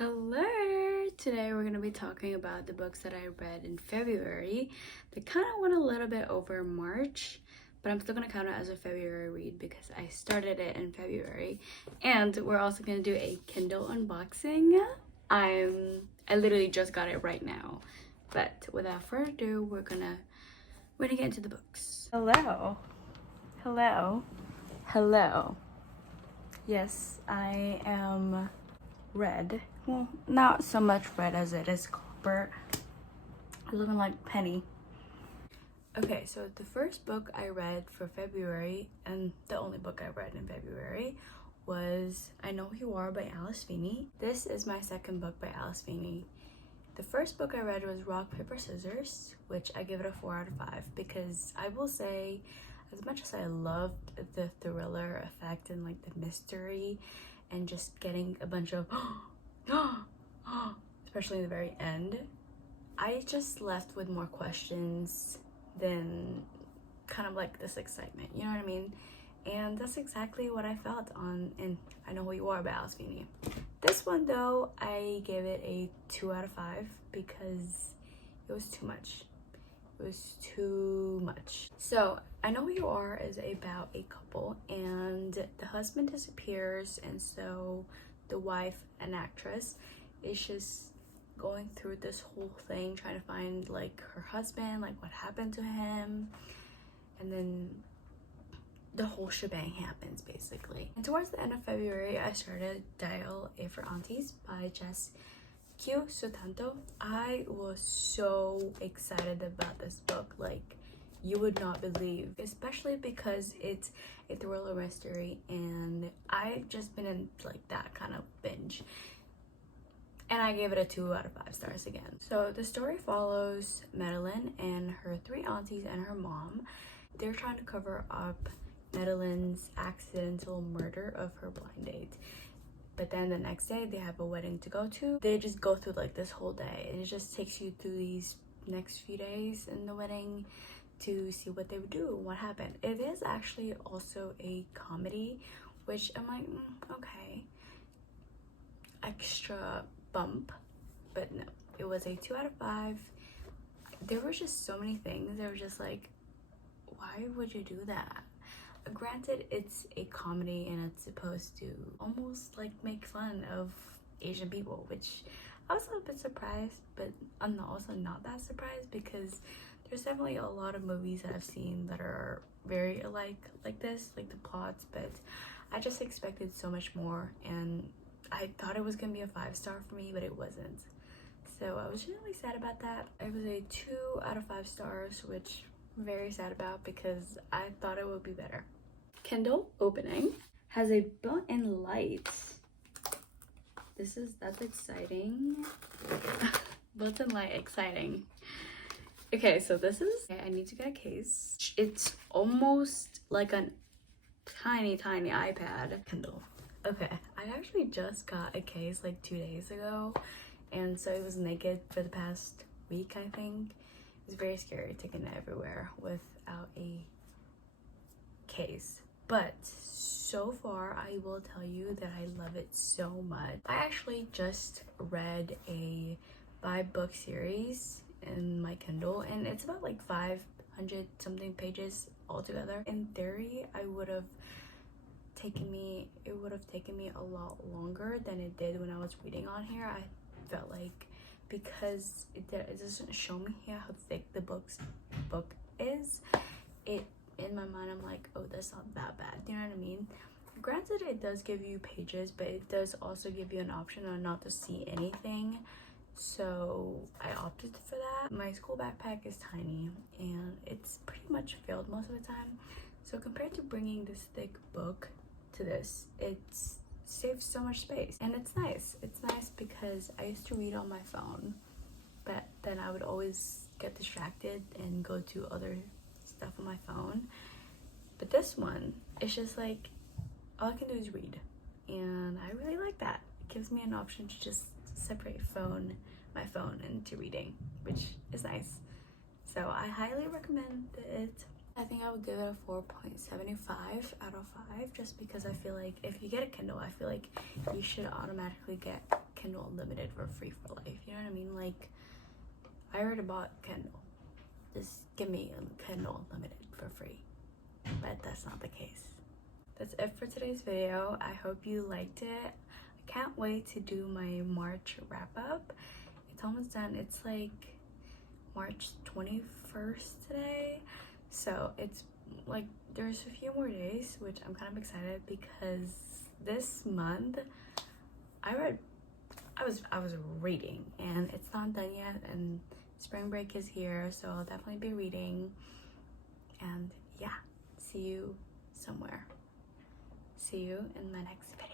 Hello! Today we're going to be talking about the books that I read in February. They kind of went a little bit over March, but I'm still going to count it as a February read because I started it in February. And we're also going to do a Kindle unboxing. I literally just got it right now. But without further ado, we're gonna get into the books. Hello. Hello. Hello. Yes, I am red. Well, not so much red as it is copper. Looking like Penny. Okay, so the first book I read for February, and the only book I read in February, was I Know Who You Are by Alice Feeney. This is my second book by Alice Feeney. The first book I read was Rock, Paper, Scissors, which I give it a 4 out of 5 because I will say, as much as I loved the thriller effect and like the mystery and just getting a bunch of especially in the very end, I just left with more questions than kind of like this excitement, you know what I mean? And that's exactly what I felt on in I Know Who You Are by Alice Feeney. This one though, I gave it a 2 out of 5 because it was too much. It was too much. So I Know Who You Are is about a couple and the husband disappears, and so the wife, an actress, is just going through this whole thing trying to find like her husband, like what happened to him, and then the whole shebang happens basically. And towards the end of February, I started Dial A for Aunties by Jess Q Sutanto. I was so excited about this book, like you would not believe, especially because it's a thriller mystery and I've just been in like that kind of binge. And I gave it a 2 out of 5 stars again. So the story follows Madeline and her 3 aunties and her mom. They're trying to cover up Madeline's accidental murder of her blind date. But then the next day they have a wedding to go to. They just go through like this whole day. It just takes you through these next few days in the wedding to see what they would do, what happened. It is actually also a comedy, which I'm like, okay. Extra bump, but no. It was a 2 out of 5. There were just so many things. They were just like, why would you do that? Granted, it's a comedy and it's supposed to almost like make fun of Asian people, which I was a little bit surprised, but I'm also not that surprised because there's definitely a lot of movies that I've seen that are very alike like this, like the plots, but I just expected so much more and I thought it was gonna be a 5-star for me, but it wasn't. So I was really sad about that. It was a 2 out of 5 stars, which I'm very sad about because I thought it would be better. Kindle opening has a built-in light. That's exciting. Built-in light, exciting. Okay, so this is, I need to get a case. It's almost like a tiny iPad Kindle. Okay, I actually just got a case like 2 days ago, and so it was naked for the past week, I think. It was very scary taking it everywhere without a case. But so far, I will tell you that I love it so much. I actually just read a 5-book series in my Kindle, and it's about like 500 something pages altogether. In theory, it would have taken me a lot longer than it did when I was reading on here. I felt like because it doesn't show me here how thick the book is, it in my mind I'm like, oh, that's not that bad, you know what I mean? Granted, it does give you pages, but it does also give you an option on not to see anything, so I opted for that. My school backpack is tiny and it's pretty much filled most of the time, so compared to bringing this thick book to this, it saves so much space. And it's nice because I used to read on my phone, but then I would always get distracted and go to other stuff on my phone. But this one, it's just like all I can do is read, and I really like that. It gives me an option to just separate my phone into reading, which is nice. So I highly recommend it. I think I would give it a 4.75 out of 5 just because I feel like if you get a Kindle, I feel like you should automatically get Kindle Unlimited for free for life. You know what I mean? Like, I already bought Kindle. Just give me a Kindle Unlimited for free. But that's not the case. That's it for today's video. I hope you liked it. I can't wait to do my March wrap up. It's almost done. It's like March 21st today. So it's like there's a few more days, which I'm kind of excited because this month I was reading, and it's not done yet, and spring break is here, so I'll definitely be reading. And yeah, see you somewhere. See you in my next video.